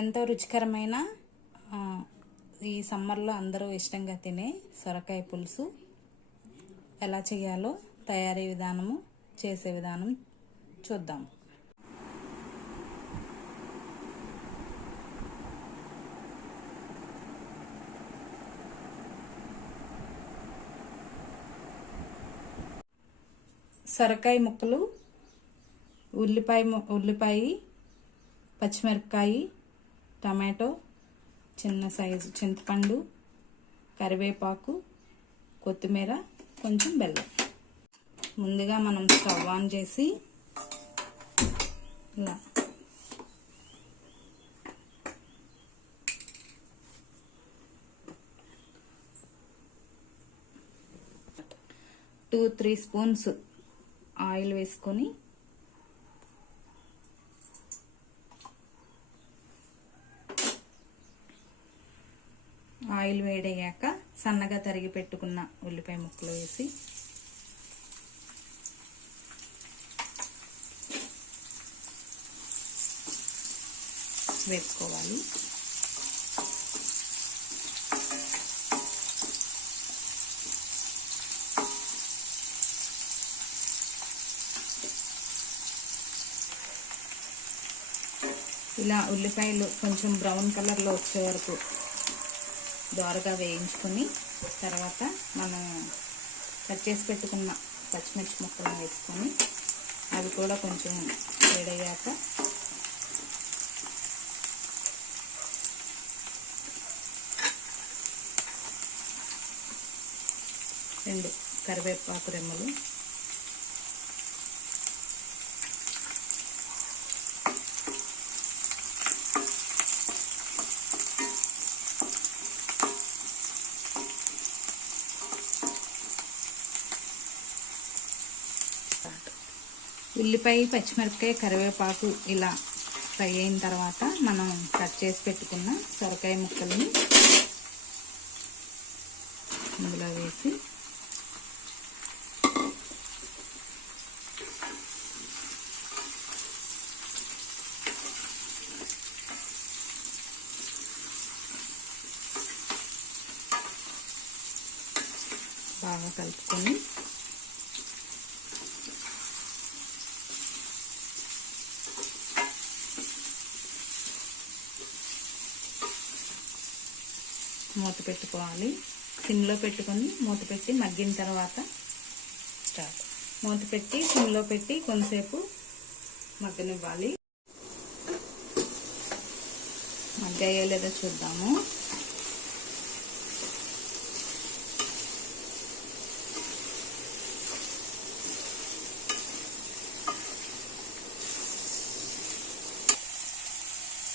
ఎంతో రుచికరమైన ఈ సమ్మర్లో అందరూ ఇష్టంగా తినే సొరకాయ పులుసు ఎలా చేయాలో తయారీ విధానము చేసే విధానం చూద్దాం. సొరకాయ ముక్కలు, ఉల్లిపాయ, పచ్చిమిరపకాయ, టమాటో, చిన్న సైజు చింతపండు, కరివేపాకు, కొత్తిమీర, కొంచెం బెల్లం. ముందుగా మనం స్టవ్ ఆన్ చేసి ఇలా 2-3 స్పూన్స్ ఆయిల్ వేసుకొని ఆయిల్ వేడయ్యాక సన్నగా తరిగి పెట్టుకున్న ఉల్లిపాయ ముక్కలు వేసి వేసుకోవాలి. ఇలా ఉల్లిపాయలు కొంచెం బ్రౌన్ కలర్లో వచ్చే వరకు దోరగా వేయించుకొని తర్వాత మనం కట్ చేసి పెట్టుకున్న పచ్చిమిర్చి ముక్కలను వేసుకొని అవి కూడా కొంచెం వేడయ్యాక రెండు కరివేపాకు రెమ్మలు, ఉల్లిపాయ, పచ్చిమిరపకాయ, కరివేపాకు ఇలా ఫ్రై అయిన తర్వాత మనం కట్ చేసి పెట్టుకున్న సొరకాయ ముక్కల్ని ఇందులో వేసి బాగా కలుపుకొని మూత పెట్టుకోవాలి. సిమ్లో పెట్టుకొని మూత పెట్టి మగ్గిన తర్వాత మూత పెట్టి సిమ్లో పెట్టి కొంతసేపు మగ్గనివ్వాలి. మగ్గాయో లేదో చూద్దాము.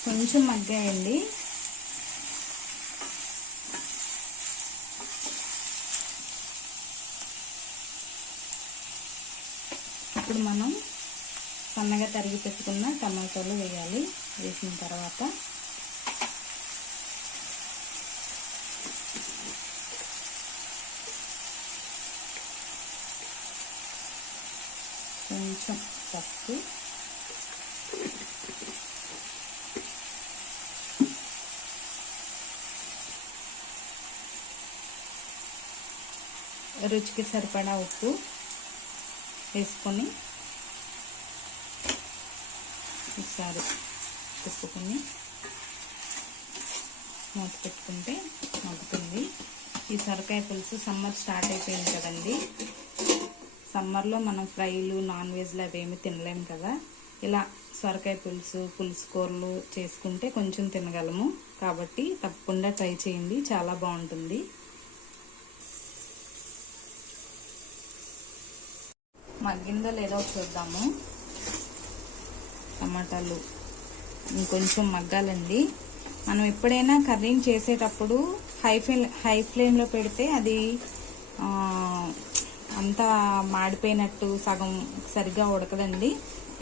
కొంచెం మగ్గాయండి. ఇప్పుడు మనం సన్నగా తరిగి పెట్టుకున్న టమాటాలు వేయాలి. వేసిన తర్వాత కొంచెం పసుపు, రుచికి సరిపడా ఉప్పు వేసుకొని ఒకసారి తిప్పుకొని మూత పెట్టుకుంటే మగ్గుతుంది. ఈ సొరకాయ పులుసు సమ్మర్ స్టార్ట్ అయిపోయింది కదండి. సమ్మర్లో మనం ఫ్రైలు, నాన్ వెజ్లు అవేమి తినలేము కదా. ఇలా సొరకాయ పులుసు కూరలు చేసుకుంటే కొంచెం తినగలము. కాబట్టి తప్పకుండా ట్రై చేయండి, చాలా బాగుంటుంది. మగ్గిందో లేదో చూద్దాంము. టమాటాలు ఇంకొంచెం మగ్గాలండి. మనం ఎప్పుడైనా కర్రీని చేసేటప్పుడు హై ఫ్లేమ్లో పెడితే అది అంతా మాడిపోయినట్టు సగం సరిగ్గా ఉడకదండి.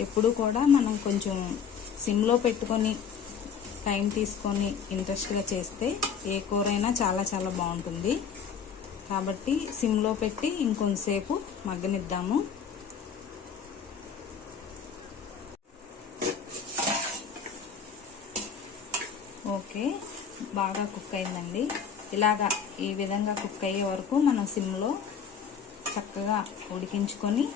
ఎప్పుడు కూడా మనం కొంచెం సిమ్లో పెట్టుకొని టైం తీసుకొని ఇంట్రెస్ట్గా చేస్తే ఏ కూరైనా చాలా చాలా బాగుంటుంది. కాబట్టి సిమ్లో పెట్టి ఇంకొంతసేపు మగ్గనిద్దాము. ఓకే, బాగా కుక్ అయిందండి. ఇలాగా ఈ విధంగా కుక్ అయ్యే వరకు మనం సిమ్లో చక్కగా ఉడికించుకొని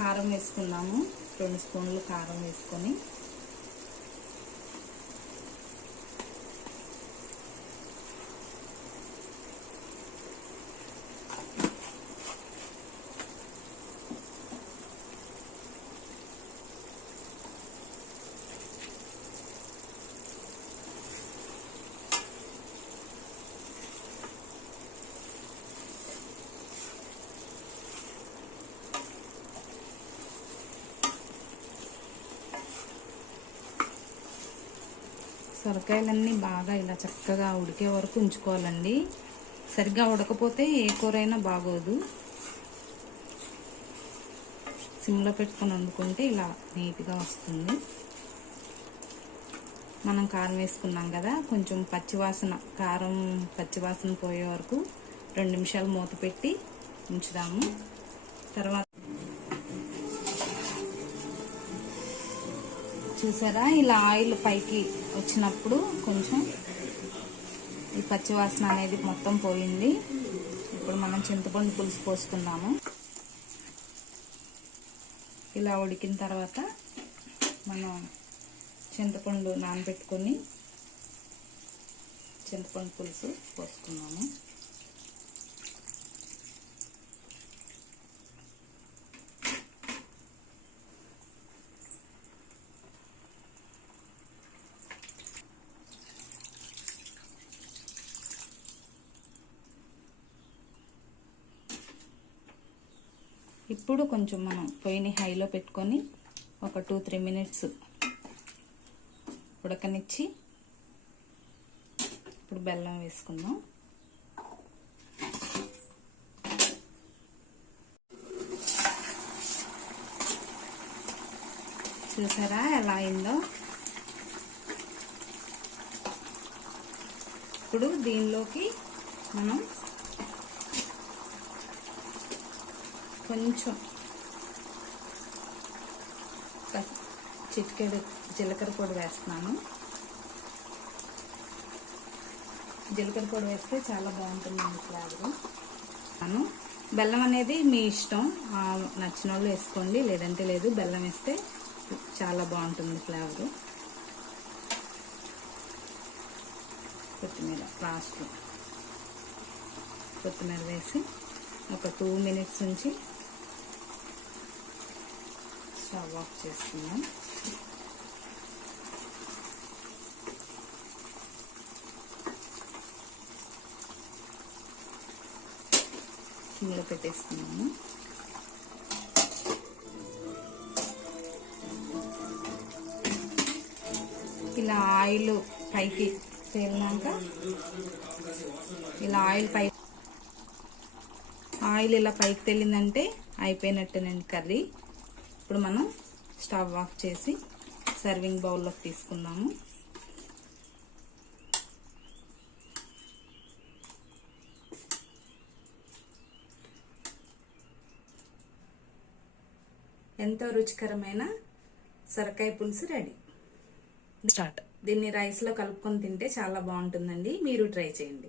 కారం వేసుకున్నాము. 2 స్పూన్లు కారం వేసుకొని సొరకాయలన్నీ బాగా ఇలా చక్కగా ఉడికే వరకు ఉంచుకోవాలండి. సరిగ్గా ఉడకపోతే ఏ కూరైనా బాగోదు. సిమ్లో పెట్టుకొని వండుకుంటే ఇలా నీట్గా వస్తుంది. మనం కారం వేసుకున్నాం కదా, కొంచెం కారం పచ్చివాసన పోయే వరకు 2 నిమిషాలు మూత పెట్టి ఉంచుదాము. తర్వాత చూసారా, ఇలా ఆయిల్ పైకి వచ్చినప్పుడు కొంచెం ఈ పచ్చివాసన అనేది మొత్తం పోయింది. ఇప్పుడు మనం చింతపండు పులుసు పోసుకున్నాము. ఇలా ఉడికిన తర్వాత మనం చింతపండు నానబెట్టుకొని చింతపండు పులుసు పోసుకున్నాము. ఇప్పుడు కొంచెం మనం పొయ్యిని హైలో పెట్టుకొని ఒక 2-3 మినిట్స్ ఉడకనిచ్చి ఇప్పుడు బెల్లం వేసుకుందాం. చూసారా ఎలా అయిందో. ఇప్పుడు దీనిలోకి మనం కొంచెం చిటికెడు జీలకర్ర పొడి వేస్తున్నాను. జీలకర్ర పొడి వేస్తే చాలా బాగుంటుందండి ఫ్లేవర్. బెల్లం అనేది మీ ఇష్టం, నచ్చిన వాళ్ళు వేసుకోండి, లేదంటే లేదు. బెల్లం వేస్తే చాలా బాగుంటుంది ఫ్లేవర్. కొత్తిమీర లాస్ట్లో కొత్తిమీర వేసి ఒక 2 మినిట్స్ నుంచి స్టవ్ ఆఫ్ చేసుకుందాం. సిమ్లో పెట్టేసుకున్నాము. ఇలా ఆయిల్ పైకి తేలినాక ఇలా ఆయిల్ ఇలా పైకి తేలిందంటే అయిపోయినట్టేనండి కర్రీ. ఇప్పుడు మనం స్టవ్ ఆఫ్ చేసి సర్వింగ్ బౌల్లోకి తీసుకుందాము. ఎంతో రుచికరమైన సొరకాయ పులుసు రెడీ. దీన్ని రైస్లో కలుపుకొని తింటే చాలా బాగుంటుందండి. మీరు ట్రై చేయండి.